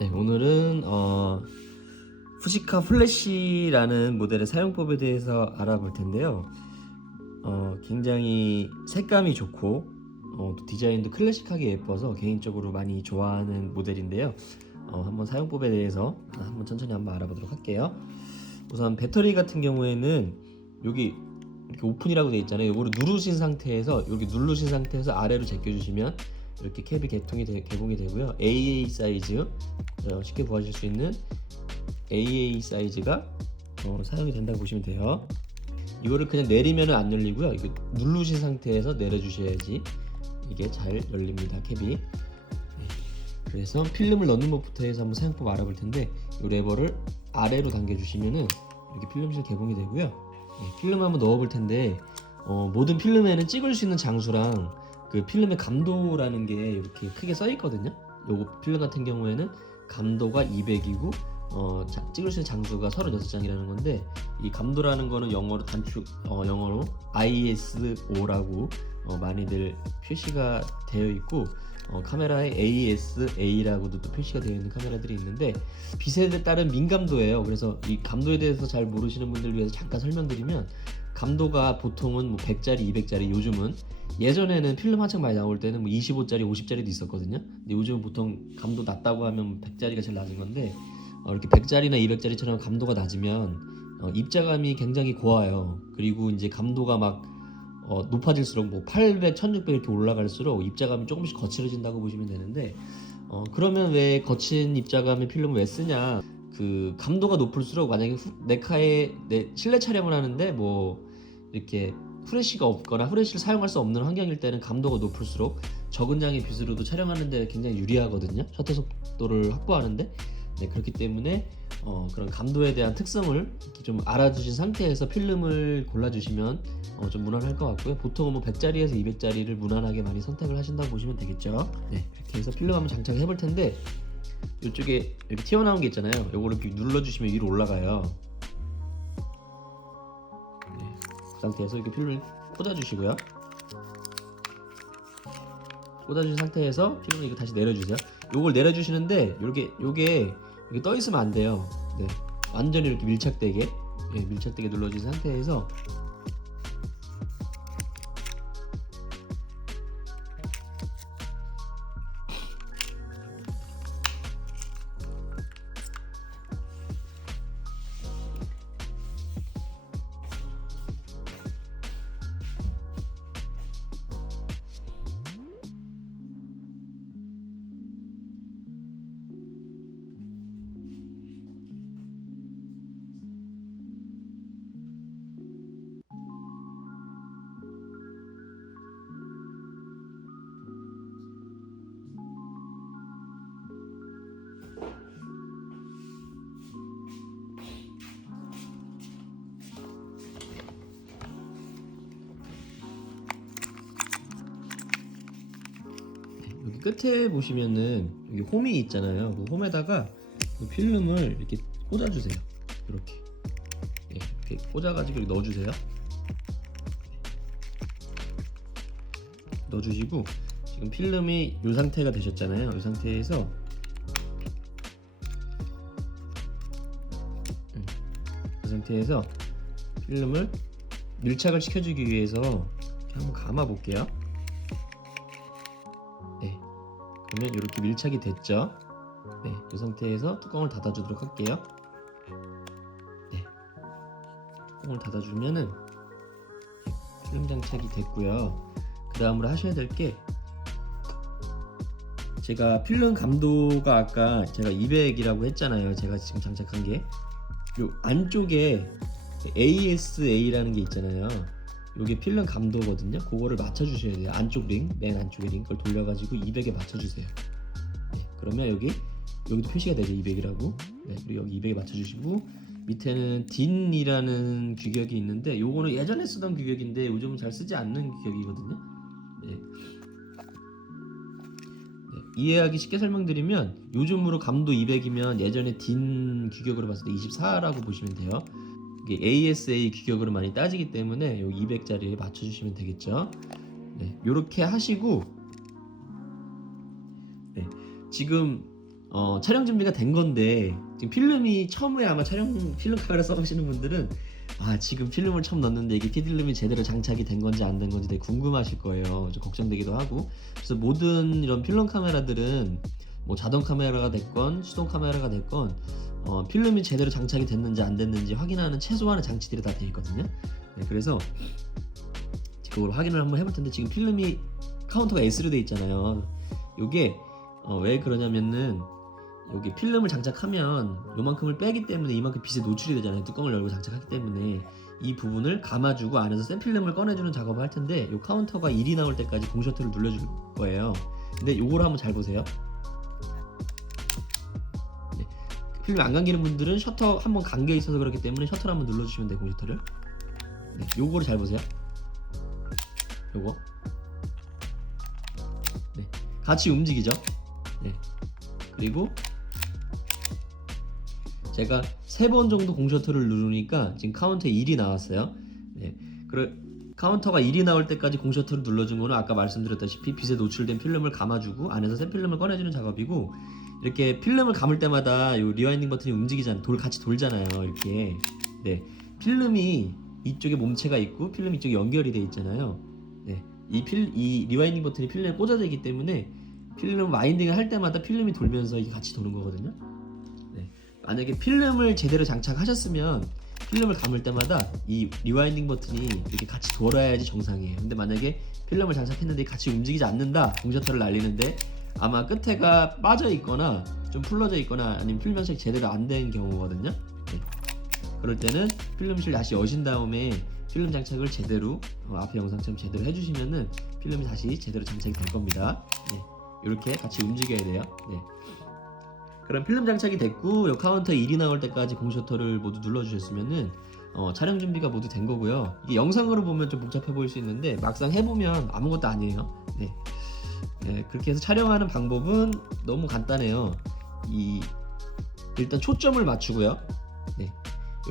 네, 오늘은 푸시카 플래시라는 모델의 사용법에 대해서 알아볼 텐데요. 굉장히 색감이 좋고 또 디자인도 클래식하게 예뻐서 개인적으로 많이 좋아하는 모델인데요. 한번 사용법에 대해서 한번 천천히 한번 알아보도록 할게요. 우선 배터리 같은 경우에는 여기 이렇게 오픈이라고 되어 있잖아요. 이거를 누르신 상태에서 여기 누르신 상태에서 아래로 제껴주시면 이렇게 캡이 개봉이 되고요. AA 사이즈, 쉽게 구하실 수 있는 AA 사이즈가 사용이 된다고 보시면 돼요. 이거를 그냥 내리면 안 열리고요. 이거 누르신 상태에서 내려주셔야지 이게 잘 열립니다, 캡이. 그래서 필름을 넣는 법부터 해서 한번 사용법 알아볼 텐데, 이 레버를 아래로 당겨주시면은 이렇게 필름실 개봉이 되고요. 필름 한번 넣어볼 텐데, 모든 필름에는 찍을 수 있는 장수랑 그 필름의 감도라는 게 이렇게 크게 써 있거든요. 요거 필름 같은 경우에는 감도가 200이고 찍을 수 있는 장수가 36장이라는 건데, 이 감도라는 거는 영어로 영어로 ISO라고 많이들 표시가 되어 있고, 카메라에 ASA라고도 또 표시가 되어 있는 카메라들이 있는데, 빛에 따른 민감도예요. 그래서 이 감도에 대해서 잘 모르시는 분들을 위해서 잠깐 설명드리면, 감도가 보통은 뭐 100짜리, 200짜리, 요즘은 예전에는 필름 한창 많이 나올 때는 뭐 25짜리, 50짜리도 있었거든요. 근데 요즘은 보통 감도 낮다고 하면 100짜리가 제일 낮은 건데, 이렇게 100짜리나 200짜리처럼 감도가 낮으면 입자감이 굉장히 고와요. 그리고 이제 감도가 막 높아질수록 뭐 800, 1600 이렇게 올라갈수록 입자감이 조금씩 거칠어진다고 보시면 되는데, 그러면 왜 거친 입자감의 필름을 왜 쓰냐? 그 감도가 높을수록, 만약에 내 실내 촬영을 하는데 뭐 이렇게 후레쉬가 없거나 후레쉬를 사용할 수 없는 환경일 때는 감도가 높을수록 적은 양의 빛으로도 촬영하는데 굉장히 유리하거든요. 셔터 속도를 확보하는데. 네, 그렇기 때문에 그런 감도에 대한 특성을 이렇게 좀 알아주신 상태에서 필름을 골라주시면 좀 무난할 것 같고요. 보통은 뭐 100짜리에서 200짜리를 무난하게 많이 선택을 하신다고 보시면 되겠죠. 네, 이렇게 해서 필름 한번 장착해 볼 텐데, 이쪽에 이렇게 튀어나온 게 있잖아요. 요거를 이렇게 눌러주시면 위로 올라가요. 네, 그 상태에서 이렇게 필름을 꽂아주시고요. 꽂아주신 상태에서 필름을 이거 다시 내려주세요. 요걸 내려주시는데, 요게 이렇게 떠 있으면 안 돼요. 네, 완전히 이렇게 밀착되게, 밀착되게 눌러주신 상태에서 여기 끝에 보시면은 여기 홈이 있잖아요. 그 홈에다가 그 필름을 이렇게 꽂아주세요. 이렇게, 이렇게 꽂아가지고 이렇게 넣어주세요. 넣어주시고, 지금 필름이 이 상태가 되셨잖아요. 이 상태에서 이 상태에서 필름을 밀착을 시켜주기 위해서 이렇게 한번 감아 볼게요. 네, 그러면 이렇게 밀착이 됐죠. 네, 이 상태에서 뚜껑을 닫아주도록 할게요. 네, 뚜껑을 닫아주면은 필름 장착이 됐고요. 그 다음으로 하셔야 될 게, 제가 필름 감도가 아까 제가 200이라고 했잖아요. 제가 지금 장착한 게 요 안쪽에 ASA라는 게 있잖아요. 요게 필름 감도거든요. 그거를 맞춰주셔야 돼요. 안쪽 링, 맨 안쪽에 링 걸 돌려가지고 200에 맞춰주세요. 네, 그러면 여기도 표시가 되죠, 200이라고. 네, 그리고 여기 200에 맞춰주시고, 밑에는 DIN이라는 규격이 있는데, 요거는 예전에 쓰던 규격인데 요즘은 잘 쓰지 않는 규격이거든요. 네. 이해하기 쉽게 설명드리면, 요즘으로 감도 200이면 예전에 DIN 규격으로 봤을 때 24라고 보시면 돼요. 이게 ASA 규격으로 많이 따지기 때문에 여기 200짜리에 맞춰주시면 되겠죠. 네, 요렇게 하시고, 네, 지금 촬영 준비가 된 건데 지금 필름이 처음에 아마 필름 카메라 써보시는 분들은 지금 필름을 처음 넣는데 이게 필름이 제대로 장착이 된 건지 안 된 건지 되게 궁금하실 거예요. 좀 걱정되기도 하고. 그래서 모든 이런 필름 카메라들은 뭐 자동 카메라가 됐건 수동 카메라가 됐건 필름이 제대로 장착이 됐는지 안 됐는지 확인하는 최소한의 장치들이 다 되어 있거든요. 네, 그래서 그걸 확인을 한번 해볼 텐데 지금 필름이 카운터가 S로 되어 있잖아요. 이게 왜 그러냐면은 여기 필름을 장착하면 요만큼을 빼기 때문에 이만큼 빛에 노출이 되잖아요. 뚜껑을 열고 장착하기 때문에 이 부분을 감아주고 안에서 샘 필름을 꺼내주는 작업을 할 텐데 요 카운터가 1이 나올 때까지 공 셔터를 눌러줄 거예요. 근데 요걸 한번 잘 보세요. 네. 필름 안 감기는 분들은 셔터 한번 감겨 있어서 그렇기 때문에 셔터를 한번 눌러주시면 돼요. 공 셔터를. 네. 요거를 잘 보세요. 요거. 네. 같이 움직이죠. 네. 그리고 제가 3번 정도 공 셔터를 누르니까 지금 카운터에 1이 나왔어요. 네. 카운터가 1이 나올 때까지 공 셔터를 눌러준 거는 아까 말씀드렸다시피 빛에 노출된 필름을 감아주고 안에서 새 필름을 꺼내주는 작업이고, 이렇게 필름을 감을 때마다 이 리와인딩 버튼이 움직이잖아요. 같이 돌잖아요. 이렇게. 네. 필름이 이쪽에 몸체가 있고 필름 이쪽에 연결이 돼 있잖아요. 네. 이 리와인딩 버튼이 필름에 꽂아져 있기 때문에 필름 와인딩을 할 때마다 필름이 돌면서 이게 같이 도는 거거든요. 네. 만약에 필름을 제대로 장착하셨으면 필름을 감을 때마다 이 리와인딩 버튼이 이렇게 같이 돌아야지 정상이에요. 근데 만약에 필름을 장착했는데 같이 움직이지 않는다, 공셔터를 날리는데 아마 끝에가 빠져 있거나 좀 풀러져 있거나 아니면 필름 장착이 제대로 안 된 경우거든요. 네. 그럴 때는 필름실 다시 여신 다음에 필름 장착을 제대로 앞에 영상처럼 제대로 해주시면은 필름이 다시 제대로 장착이 될 겁니다. 네. 이렇게 같이 움직여야 돼요. 네. 그럼 필름 장착이 됐고 이 카운터에 1이 나올 때까지 공 셔터를 모두 눌러주셨으면은 촬영 준비가 모두 된 거고요. 이게 영상으로 보면 좀 복잡해 보일 수 있는데 막상 해보면 아무것도 아니에요. 네. 네, 그렇게 해서 촬영하는 방법은 너무 간단해요. 일단 초점을 맞추고요. 네.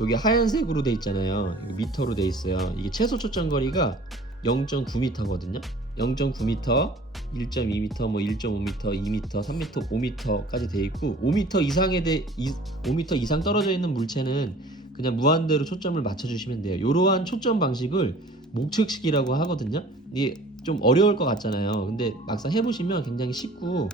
여기 하얀색으로 돼 있잖아요. 미터로 돼 있어요. 이게 최소 초점 거리가 0.9m거든요. 0.9m, 1.2m, 뭐 1.5m, 2m, 3m, 5m까지 돼 있고 5m 이상 떨어져 있는 물체는 그냥 무한대로 초점을 맞춰주시면 돼요. 이러한 초점 방식을 목측식이라고 하거든요. 이게 좀 어려울 것 같잖아요. 근데 막상 해보시면 굉장히 쉽고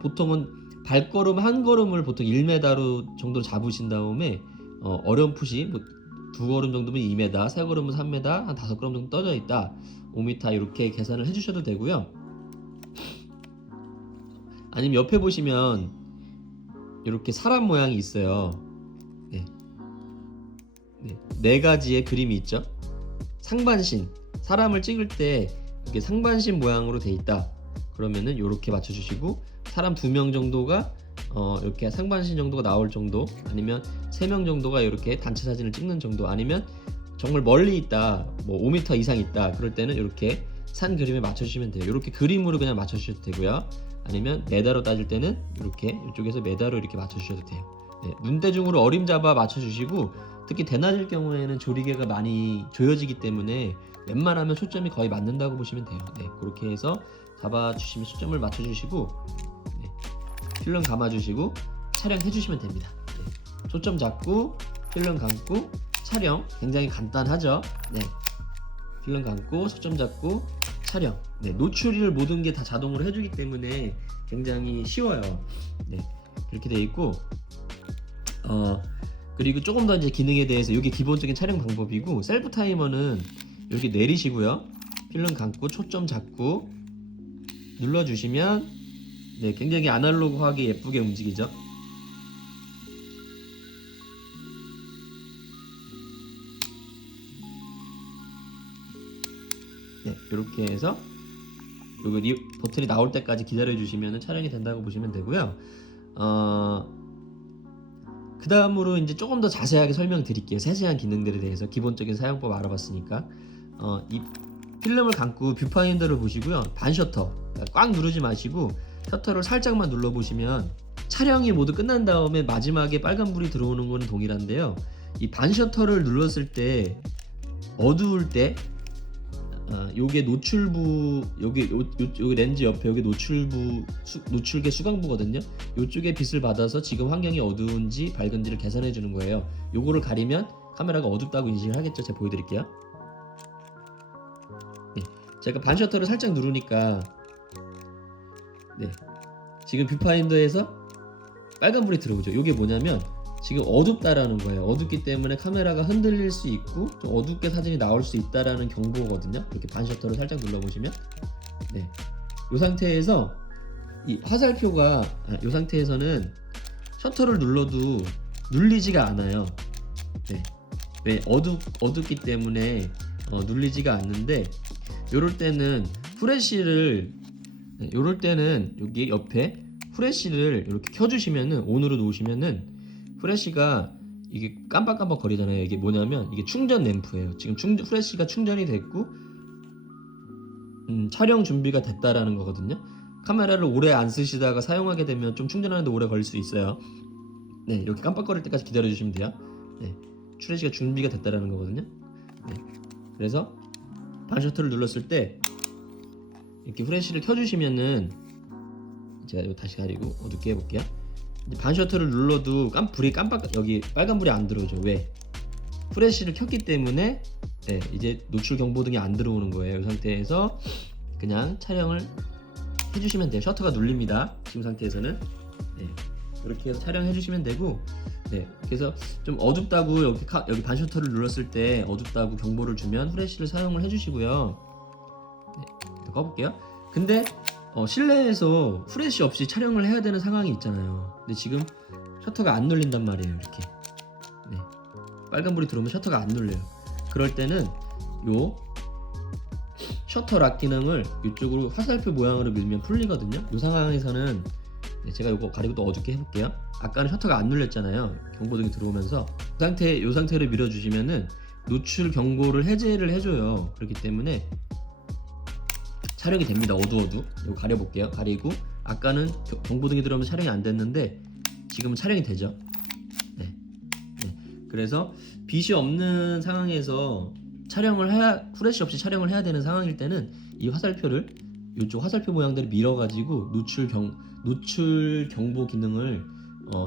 보통은 발걸음 한 걸음을 보통 1m로 정도 잡으신 다음에 어렴풋이 뭐 2걸음 정도면 2m, 3걸음은 3m, 한 5걸음 정도 떠져 있다, 5m 이렇게 계산을 해주셔도 되고요. 아니면 옆에 보시면 이렇게 사람 모양이 있어요. 네. 네 가지의 그림이 있죠. 상반신, 사람을 찍을 때 이렇게 상반신 모양으로 돼 있다. 그러면은 이렇게 맞춰주시고, 사람 2명 정도가 이렇게 상반신 정도가 나올 정도, 아니면 3명 정도가 이렇게 단체 사진을 찍는 정도, 아니면 정말 멀리 있다, 뭐 5m 이상 있다, 그럴 때는 이렇게 산 그림에 맞춰주시면 돼요. 이렇게 그림으로 그냥 맞춰주셔도 되고요. 아니면 메다로 따질 때는 이렇게 이쪽에서 메다로 이렇게 맞춰주셔도 돼요. 네, 눈대중으로 어림잡아 맞춰주시고, 특히 대낮일 경우에는 조리개가 많이 조여지기 때문에 웬만하면 초점이 거의 맞는다고 보시면 돼요. 네, 그렇게 해서 잡아주시면 초점을 맞춰주시고, 네, 필름 감아주시고 촬영해주시면 됩니다. 네, 초점 잡고 필름 감고 촬영, 굉장히 간단하죠. 네, 필름 감고 초점 잡고 촬영. 네, 노출을 모든 게 다 자동으로 해주기 때문에 굉장히 쉬워요. 네, 이렇게 돼 있고, 그리고 조금 더 이제 기능에 대해서 이게 기본적인 촬영 방법이고, 셀프 타이머는 여기 내리시고요, 필름 감고 초점 잡고 눌러주시면 네, 굉장히 아날로그하게 예쁘게 움직이죠. 네, 이렇게 해서 여기 버튼이 나올 때까지 기다려 주시면 촬영이 된다고 보시면 되고요. 그 다음으로 이제 조금 더 자세하게 설명드릴게요. 세세한 기능들에 대해서. 기본적인 사용법 알아봤으니까 이 필름을 감고 뷰파인더를 보시고요, 반셔터 꽉 누르지 마시고 셔터를 살짝만 눌러 보시면 촬영이 모두 끝난 다음에 마지막에 빨간불이 들어오는 거는 동일한데요, 이 반셔터를 눌렀을 때 어두울 때 요게 노출부, 요게 렌즈 옆에 요게 노출부 노출계 수광부거든요. 요쪽에 빛을 받아서 지금 환경이 어두운지 밝은지를 계산해 주는 거예요. 요거를 가리면 카메라가 어둡다고 인식을 하겠죠. 제가 보여드릴게요. 네, 제가 반 셔터를 살짝 누르니까 네, 지금 뷰파인더에서 빨간불이 들어오죠. 요게 뭐냐면 지금 어둡다라는 거예요. 어둡기 때문에 카메라가 흔들릴 수 있고 좀 어둡게 사진이 나올 수 있다라는 경보거든요. 이렇게 반 셔터를 살짝 눌러보시면 네, 이 상태에서 이 화살표가 이 상태에서는 셔터를 눌러도 눌리지가 않아요. 네, 왜 어둡기 때문에 눌리지가 않는데 요럴 때는 후레쉬를 요럴 때는 여기 옆에 후레쉬를 이렇게 켜주시면은 온으로 놓으시면은 후레쉬가 이게 깜빡깜빡 거리잖아요. 이게 뭐냐면 이게 충전 램프예요. 지금 후레쉬가 충전이 됐고 촬영 준비가 됐다라는 거거든요. 카메라를 오래 안 쓰시다가 사용하게 되면 좀 충전하는데 오래 걸릴 수 있어요. 네, 이렇게 깜빡거릴 때까지 기다려 주시면 돼요. 네, 후레쉬가 준비가 됐다라는 거거든요. 네, 그래서 반 셔터를 눌렀을 때 이렇게 후레쉬를 켜주시면은 제가 이거 다시 가리고 어둡게 해볼게요. 반 셔터를 눌러도 불이 여기 빨간불이 안 들어오죠. 왜? 후레쉬를 켰기 때문에 네, 이제 노출 경보등이 안 들어오는 거예요. 이 상태에서 그냥 촬영을 해주시면 돼요. 셔터가 눌립니다. 지금 상태에서는 네, 이렇게 해서 촬영해 주시면 되고 네, 그래서 좀 어둡다고 여기 반 셔터를 눌렀을 때 어둡다고 경보를 주면 후레쉬를 사용을 해주시고요. 네, 꺼볼게요. 근데 실내에서 후레쉬 없이 촬영을 해야 되는 상황이 있잖아요. 근데 지금 셔터가 안 눌린단 말이에요. 이렇게 네, 빨간불이 들어오면 셔터가 안 눌려요. 그럴 때는 요 셔터 락 기능을 이쪽으로 화살표 모양으로 밀면 풀리거든요. 이 상황에서는 네, 제가 이거 가리고 또 어둡게 해볼게요. 아까는 셔터가 안 눌렸잖아요. 경보등이 들어오면서 이 상태로 밀어주시면은 노출 경보를 해제를 해줘요. 그렇기 때문에 촬영이 됩니다. 어두워도. 이거 가려볼게요. 가리고 아까는 경보등이 들어오면서 촬영이 안 됐는데 지금은 촬영이 되죠. 네. 네. 그래서 빛이 없는 상황에서 후레쉬 없이 촬영을 해야 되는 상황일 때는 이 화살표를 이쪽 화살표 모양대로 밀어가지고 노출 경보 기능을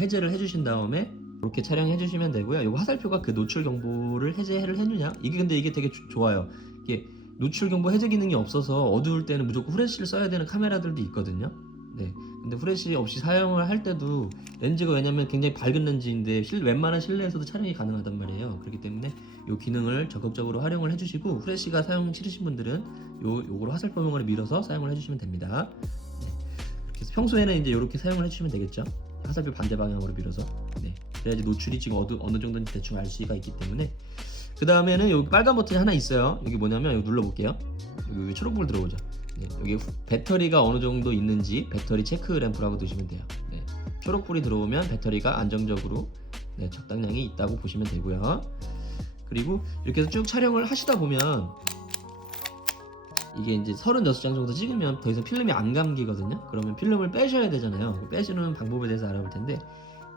해제를 해주신 다음에 이렇게 촬영해 주시면 되고요. 이 화살표가 그 노출 경보를 해제를 해주냐? 근데 이게 되게 좋아요. 이게 노출 경보 해제 기능이 없어서 어두울 때는 무조건 후레쉬를 써야 되는 카메라들도 있거든요. 네. 근데 후레쉬 없이 사용을 할 때도 렌즈가 왜냐면 굉장히 밝은 렌즈인데 웬만한 실내에서도 촬영이 가능하단 말이에요. 그렇기 때문에 이 기능을 적극적으로 활용을 해주시고 후레쉬가 사용 싫으신 분들은 요거를 화살표 모양으로 밀어서 사용을 해주시면 됩니다. 네. 그래서 평소에는 이제 이렇게 사용을 해주시면 되겠죠. 화살표 반대 방향으로 밀어서. 네. 그래야지 노출이 지금 어느 정도인지 대충 알 수가 있기 때문에. 그 다음에는 여기 빨간 버튼이 하나 있어요. 여기 뭐냐면 여기 눌러볼게요. 여기 초록불 들어오죠. 네, 여기 배터리가 어느 정도 있는지 배터리 체크 램프라고 두시면 돼요. 네, 초록불이 들어오면 배터리가 안정적으로 네, 적당량이 있다고 보시면 되고요. 그리고 이렇게 해서 쭉 촬영을 하시다 보면 이게 이제 36장 정도 찍으면 더 이상 필름이 안 감기거든요. 그러면 필름을 빼셔야 되잖아요. 빼주는 방법에 대해서 알아볼 텐데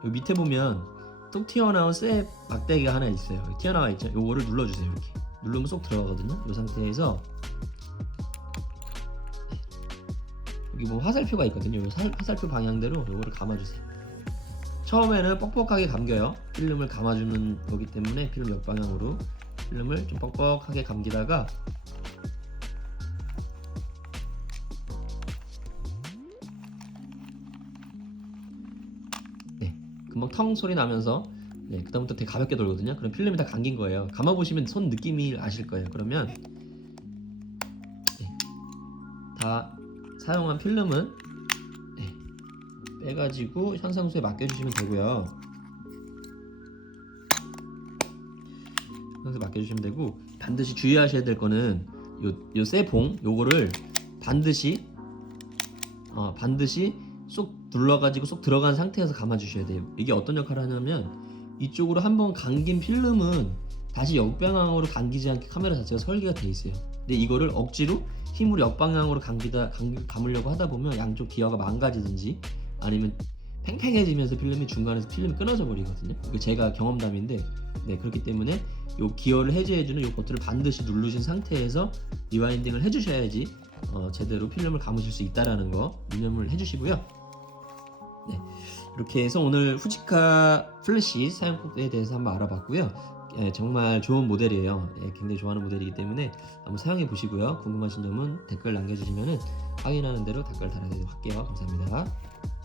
여기 밑에 보면 뚝 튀어나온 쇠 막대기가 하나 있어요. 튀어나와 있죠. 요거를 눌러주세요. 이렇게 누르면 쏙 들어가거든요. 이 상태에서 여기 뭐 화살표가 있거든요. 요 화살표 방향대로 요거를 감아주세요. 처음에는 뻑뻑하게 감겨요. 필름을 감아주는 거기 때문에 필름 역방향으로 필름을 좀 뻑뻑하게 감기다가 금방 텅 소리 나면서 네, 그다음부터 되게 가볍게 돌거든요. 그럼 필름이 다 감긴 거예요. 감아보시면 손 느낌이 아실 거예요. 그러면 네, 다 사용한 필름은 네, 빼가지고 현상수에 맡겨주시면 되고요. 현상수에 맡겨주시면 되고 반드시 주의하셔야 될 거는 요 쇠봉 요거를 반드시 쏙 눌러가지고 쏙 들어간 상태에서 감아주셔야 돼요. 이게 어떤 역할을 하냐면 이쪽으로 한번 감긴 필름은 다시 역방향으로 감기지 않게 카메라 자체가 설계가 돼 있어요. 근데 이거를 억지로 힘으로 역방향으로 감으려고 하다 보면 양쪽 기어가 망가지든지 아니면 팽팽해지면서 필름이 중간에서 필름이 끊어져 버리거든요. 이거 제가 경험담인데, 네, 그렇기 때문에 요 기어를 해제해주는 요 버튼을 반드시 누르신 상태에서 리와인딩을 해주셔야지 제대로 필름을 감으실 수 있다라는 거 유념을 해주시고요. 네, 이렇게 해서 오늘 후지카 플래시 사용법에 대해서 한번 알아봤고요. 예, 정말 좋은 모델이에요. 예, 굉장히 좋아하는 모델이기 때문에 한번 사용해 보시고요. 궁금하신 점은 댓글 남겨주시면 확인하는 대로 댓글 달아드리도록 할게요. 감사합니다.